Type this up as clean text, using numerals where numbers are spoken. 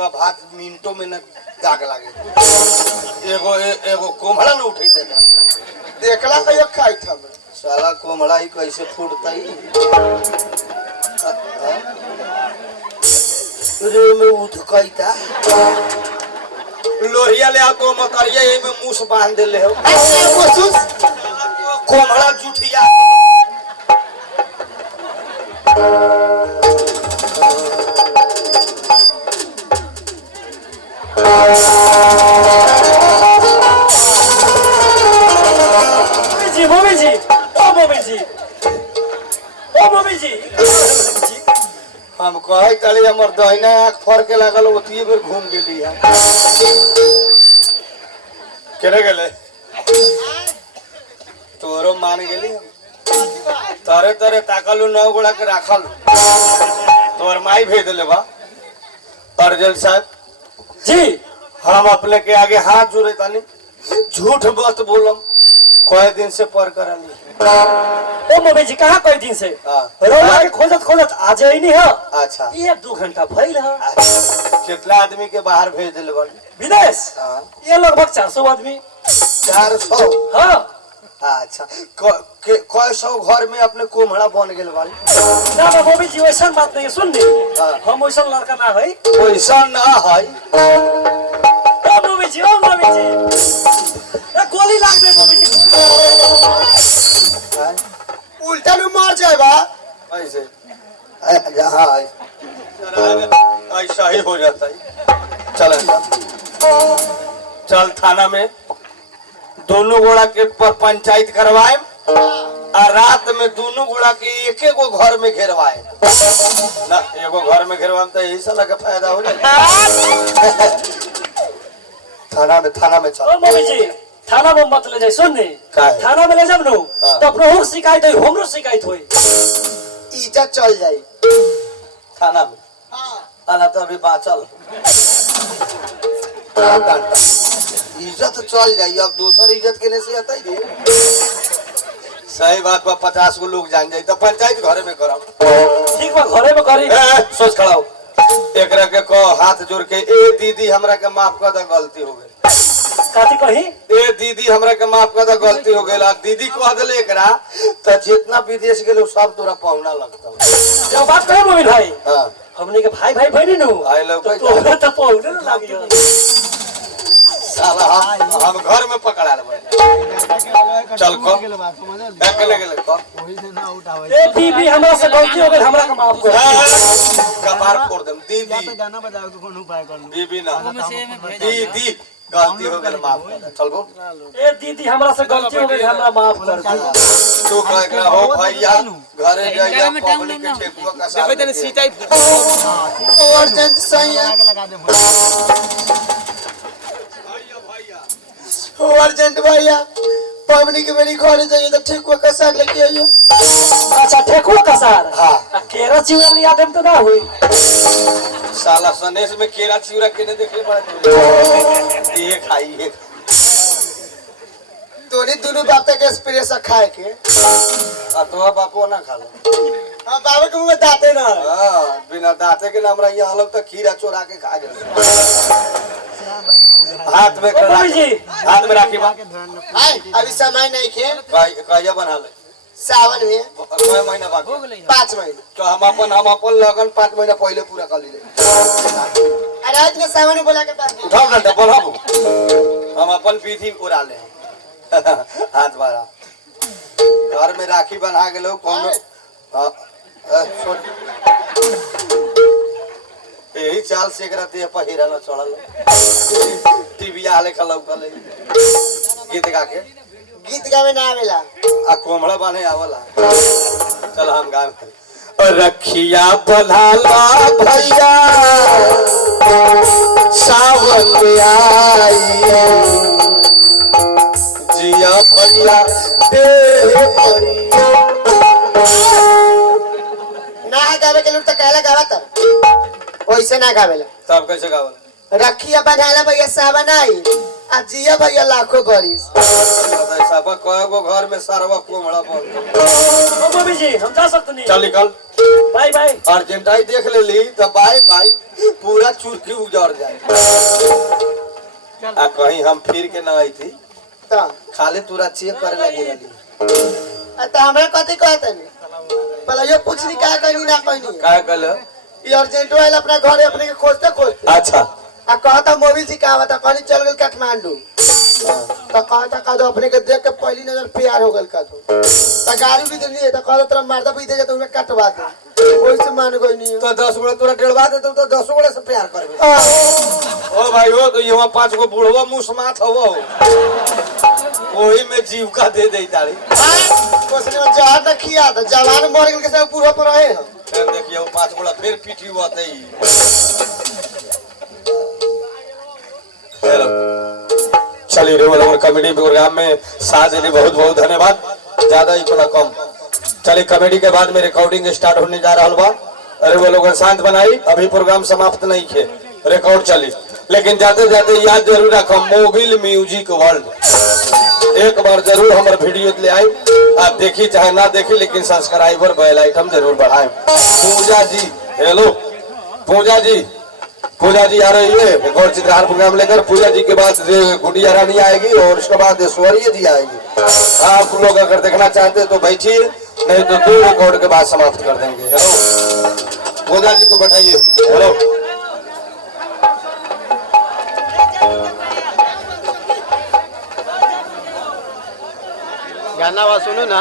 बा भात मिनटों में न दाग लागे एगो एगो कोमड़ा न उठे थे देखला कहियो खाई था साला कोमड़ा ही कैसे फूटता ही रे में उधकैता लोहिया ले आ तो मतरिया ए में मुंह बांध दे ले हो कोमड़ा जुठिया हम कहे तले हमर दहिना आंख फर के लागल ओतिए बेर घूम गेली है केरे गेले तोरो मान गेली तारे तारे ताकलू नौ गोड़ा के राखल तोर माई भेज देले बा अर्जन साहब जी हम अपने के आगे हाथ जोड़े तानी झूठ मत बोलम कई दिन से पर करली ओ मम्मी जी कहाँ कई दिन से रोला के खोजत खोजत आ जाई नहीं है अच्छा 1-2 घंटा भइल है कितना आदमी के बाहर भेज दिले बड़ी विदेश ये लगभग 400 आदमी 400 हाँ अच्छा कई सौ घर में अपने कोमड़ा बन गेल बाड़ी ना ना मम्मी जी वैसा बात नहीं सुन ली हम वैसा लड़का ना है वैसा ना है ओ मम्मी जी गोली लाग दे मम्मी जी उल्टा में मार जाए बा ऐसे जहाँ ऐसा ही हो जाता है चल चल थाना में दोनों गोड़ा के पर पंचायत करवाए और रात में दोनों गोड़ा के एक एक घर में घेरवाए ना एगो घर में घेरवाए तो यही साला का फायदा हो जाए थाना में चल मम्मी जी थाना में मत ले जाए सुन नहीं थाना में ले जब नो तो अपनो हो शिकायत है हमरो शिकायत होई इज्जत चल जाई थाना में आना तो अभी बाचल इज्जत चल जाई अब दूसर इज्जत के लिए से आता ही सही बात बा 50 गो लोग जान जाई तो पंचायत घरे में करब ठीक बा घरे में करी सोच खड़ा हो एकरा के को हाथ जोड़ के ए दीदी हमरा के माफ कर दे गलती हो गई काती कही ए दीदी हमरा के माफ कर दे गलती हो गई दीदी कह देले एकरा त जितना विदेश गेलो सब तोरा पाहुना लगता जब बात करे मोमिन भाई हां हमने के भाई भाई बहनी नु आई लोग तो तो पाहुना ना लागियो साला हम घर में पकड़ा ले चल को अकेले गेले को ए दीदी हमरा से गलती हो गई हमरा के माफ कर कपार फोड़ दम दीदी गाना बजाओ के कोन उपाय कर लो बीबी ना दीदी गलती हो गई माफ कर दे चल गो ए दीदी हमरा से गलती हो गई हमरा माफ कर दे तू कह एकरा हो भैया घरे जाइया पब्लिक के ठेकुआ का साथ देखो तने सीटाई अर्जेंट सही लगा दे ओ अर्जेंट भैया पबनी के मेरी घर जाइए तो ठेकुआ का साग लेके आइयो अच्छा ठेकुआ का सार हां केरा चिवड़ा लिया देम तो ना होई साला सनेश में केरा चिवड़ा केने देखे पड़ा ये खाई एक तोनी दोनों बाप के एक्सपीरियंस खाए के आ तो बापो ना खा लो हां बाबा के मुंह दाते ना हां बिना दाते के हमरा यहाँ अलग तो खीरा चोरा के खा गए हाथ में हाथ में राखी बा अभी समय नहीं खे कहिया बना ले सावन में कई महीना बाकी 5 महीना तो हम अपन लगन 5 महीना पहले पूरा कर ली अरे आज के सावन में बोला के बात उठाओ ना डबल हम अपन विधि उड़ा ले हाथ बारा घर में राखी बना के लोग कौन यही चाल से एकरा ते पहिरा न चढ़ल टीवी आले खलौकल गीत गा के गीत गावे ना आवेला आ कोमड़ा बने आवला चल हम गावे रखिया बन्हाला भैया सावन आई जिया भैया दे परी ना गावे के लोग तो कहला गावा तब वैसे ना गावेला तब कैसे गावल रखिया बन्हाला भैया सावन आई आ जिया भैया लाखों बरिस। सब कएगो घर में सरवा कोमड़ा बन। ओ मम्मी जी हम जा सकते नहीं। चल निकल। By by. अर्जेंटाई देख ले ली तो बाय बाय पूरा चुरकी उजड़ जाए। आ कहीं हम फिर के ना आई थी ता खाली तूरा चेक करे लगी रही। त हमरा कथि कहते नहीं पहले ये पूछनी का कहनी ना कहनी का कल ये अर्जेंट वाला अपना घर अपने के खोजते खोजते अच्छा आ कहता मोबिल सिखावता कहनी चल गेल काठमांडू तो कहता कदो अपने के देख के पहली नजर प्यार हो गेल कदो तो गाड़ी भी देनी है तो कहता तेरा मर्दा भी दे जा तो मैं कटवा दे कोई से मान गई नहीं तो 10 गोड़ा तोरा डेढ़वा दे तो 10 गोड़ा से प्यार करबे। ओ भाई हो तो यहाँ 5 गो बुढ़वा मुसमात हवो वही में जीव का दे दे तारी कोसने में जहर न खिया था जवान मर गेल के सब पूरा पर रहे हम फिर देखिए 5 गोड़ा फिर पीठी हुआ थे। हेलो चलिए रेवल कॉमेडी प्रोग्राम में साथ देने बहुत बहुत धन्यवाद। ज्यादा ही थोड़ा कम चलिए कॉमेडी के बाद में रिकॉर्डिंग स्टार्ट होने जा रहा बा। अरे वो लोग शांत बनाई अभी प्रोग्राम समाप्त नहीं थे रिकॉर्ड चली लेकिन जाते जाते याद जरूर रखो मोबिल म्यूजिक वर्ल्ड एक बार जरूर हमारे वीडियो ले आई। आप देखी चाहे ना देखी लेकिन सब्सक्राइबर बेल आइटम जरूर बढ़ाए। पूजा जी हेलो पूजा जी आ रही है एक और चित्रहार प्रोग्राम लेकर। पूजा जी के बाद गुड़िया रानी आएगी और उसके बाद ऐश्वर्य जी आएगी। आप लोग अगर देखना चाहते तो बैठिए नहीं तो 2 रिकॉर्ड के बाद समाप्त कर देंगे। हेलो पूजा जी को बैठाइए। हेलो गाना सुनो ना।